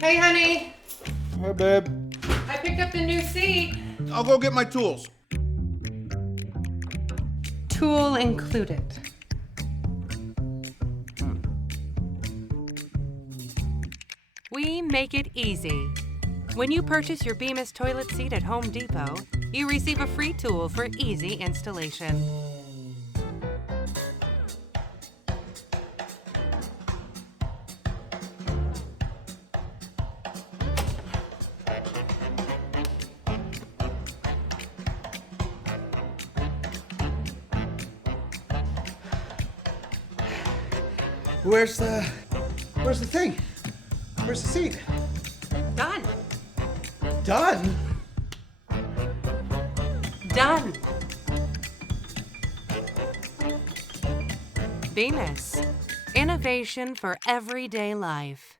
Hey, honey. Hi, babe. I picked up the new seat. I'll go get my tools. Tool included. We make it easy. When you purchase your Bemis toilet seat at Home Depot, you receive a free tool for easy installation. Where's the thing? Where's the seat? Done. Done? Done. Bemis. Innovation for everyday life.